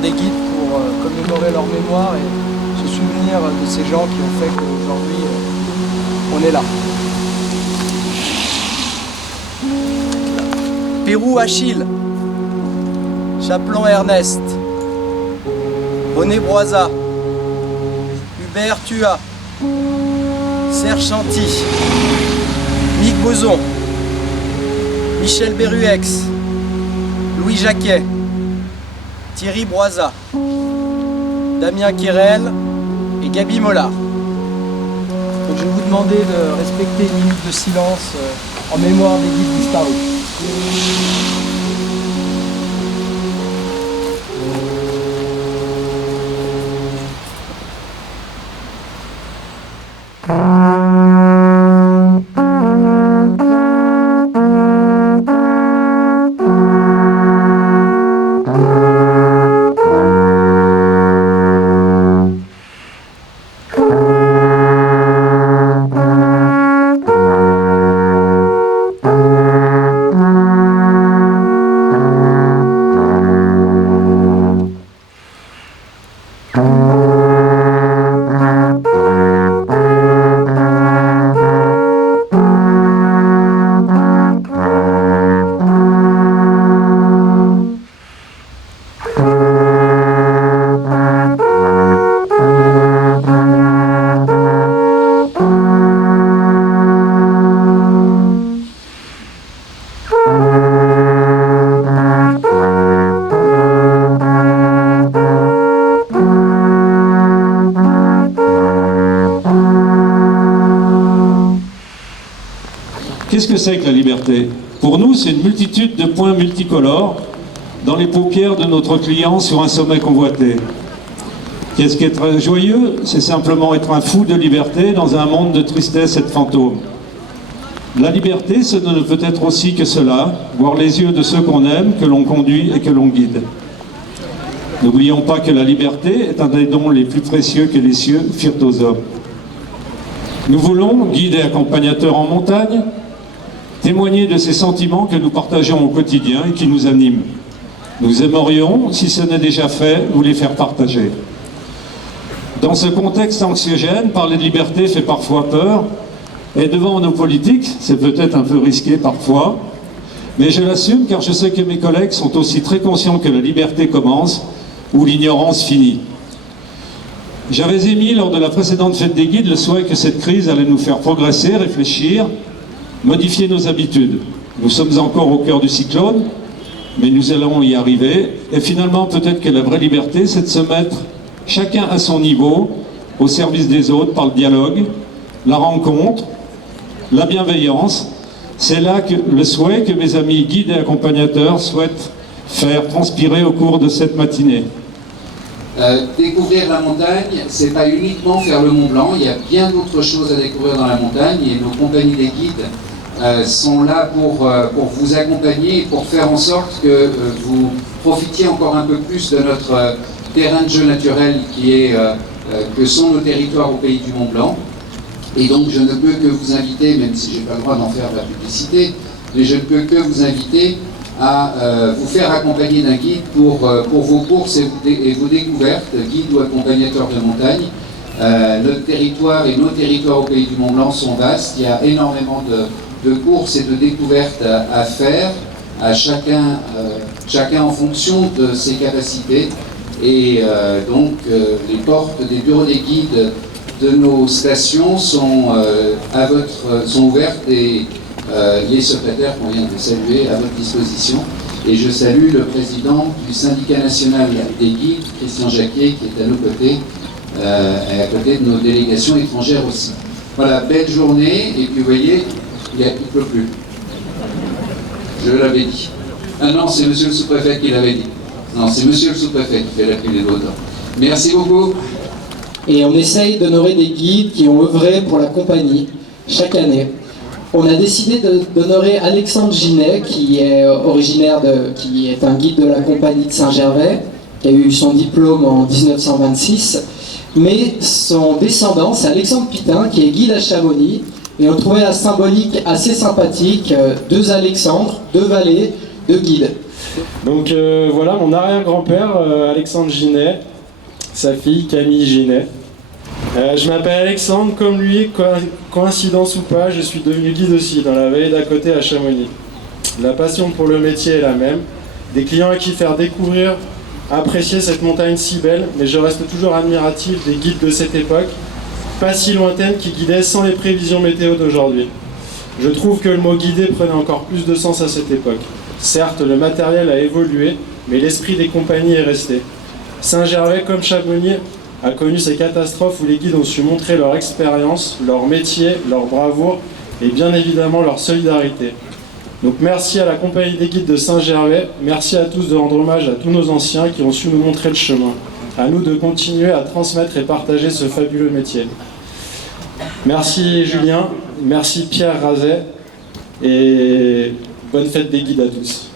Des guides pour commémorer leur mémoire et se souvenir de ces gens qui ont fait qu'aujourd'hui on est là. Pérou Achille, Chaplon Ernest, René Broisa, Hubert Thua, Serge Chanty, Mick Boson, Michel Berruex, Louis Jacquet, Thierry Broisa, Damien Quérel et Gaby Mollard. Donc je vais vous demander de respecter une minute de silence en mémoire des guides disparus. Qu'est-ce que c'est que la liberté? Pour nous, c'est une multitude de points multicolores dans les paupières de notre client sur un sommet convoité. Qu'est-ce qu'être joyeux? C'est simplement être un fou de liberté dans un monde de tristesse et de fantômes. La liberté, ce ne peut être aussi que cela, voir les yeux de ceux qu'on aime, que l'on conduit et que l'on guide. N'oublions pas que la liberté est un des dons les plus précieux que les cieux firent aux hommes. Nous voulons, guides et accompagnateurs en montagne, témoigner de ces sentiments que nous partageons au quotidien et qui nous animent. Nous aimerions, si ce n'est déjà fait, vous les faire partager. Dans ce contexte anxiogène, parler de liberté fait parfois peur, et devant nos politiques, c'est peut-être un peu risqué parfois, mais je l'assume car je sais que mes collègues sont aussi très conscients que la liberté commence où l'ignorance finit. J'avais émis lors de la précédente fête des guides le souhait que cette crise allait nous faire progresser, réfléchir, modifier nos habitudes. Nous sommes encore au cœur du cyclone, mais nous allons y arriver. Et finalement, peut-être que la vraie liberté, c'est de se mettre chacun à son niveau, au service des autres, par le dialogue, la rencontre, la bienveillance. C'est là que le souhait que mes amis guides et accompagnateurs souhaitent faire transpirer au cours de cette matinée. Découvrir la montagne, c'est pas uniquement faire le Mont Blanc, il y a bien d'autres choses à découvrir dans la montagne et nos compagnies des guides sont là pour vous accompagner et pour faire en sorte que vous profitiez encore un peu plus de notre terrain de jeu naturel que sont nos territoires au pays du Mont Blanc. Et donc je ne peux que vous inviter, même si je n'ai pas le droit d'en faire de la publicité, mais je ne peux que vous inviter à vous faire accompagner d'un guide pour vos courses et vos découvertes, guide ou accompagnateur de montagne. Notre territoire et nos territoires au pays du Mont Blanc sont vastes, il y a énormément de courses et de découvertes à faire, à chacun en fonction de ses capacités. Et donc les portes des bureaux des guides de nos stations sont ouvertes et les secrétaires qu'on vient de saluer à votre disposition. Et je salue le président du syndicat national des guides, Christian Jacquet, qui est à nos côtés, et à côté de nos délégations étrangères aussi. Voilà, belle journée, et puis vous voyez, il ne pleut plus. Je l'avais dit. Ah non, c'est monsieur le sous-préfet qui l'avait dit. Non, c'est monsieur le sous-préfet qui fait la pluie des beaux temps. Merci beaucoup. Et on essaye d'honorer des guides qui ont œuvré pour la compagnie chaque année. On a décidé d'honorer Alexandre Ginet, qui est qui est un guide de la compagnie de Saint-Gervais, qui a eu son diplôme en 1926. Mais son descendant, c'est Alexandre Pitin, qui est guide à Chamonix. Et on trouvait la symbolique assez sympathique, 2 Alexandres, 2 valets, 2 guides. Donc voilà, mon arrière-grand-père, Alexandre Ginet, sa fille Camille Ginet. Je m'appelle Alexandre, comme lui, coïncidence ou pas, je suis devenu guide aussi, dans la vallée d'à côté à Chamonix. La passion pour le métier est la même, des clients à qui faire découvrir, apprécier cette montagne si belle, mais je reste toujours admiratif des guides de cette époque, pas si lointaine, qui guidaient sans les prévisions météo d'aujourd'hui. Je trouve que le mot guider prenait encore plus de sens à cette époque. Certes, le matériel a évolué, mais l'esprit des compagnies est resté. Saint-Gervais, comme Chamonix, a connu ces catastrophes où les guides ont su montrer leur expérience, leur métier, leur bravoure et bien évidemment leur solidarité. Donc merci à la compagnie des guides de Saint-Gervais, merci à tous de rendre hommage à tous nos anciens qui ont su nous montrer le chemin. À nous de continuer à transmettre et partager ce fabuleux métier. Merci Julien, merci Pierre Razet et bonne fête des guides à tous.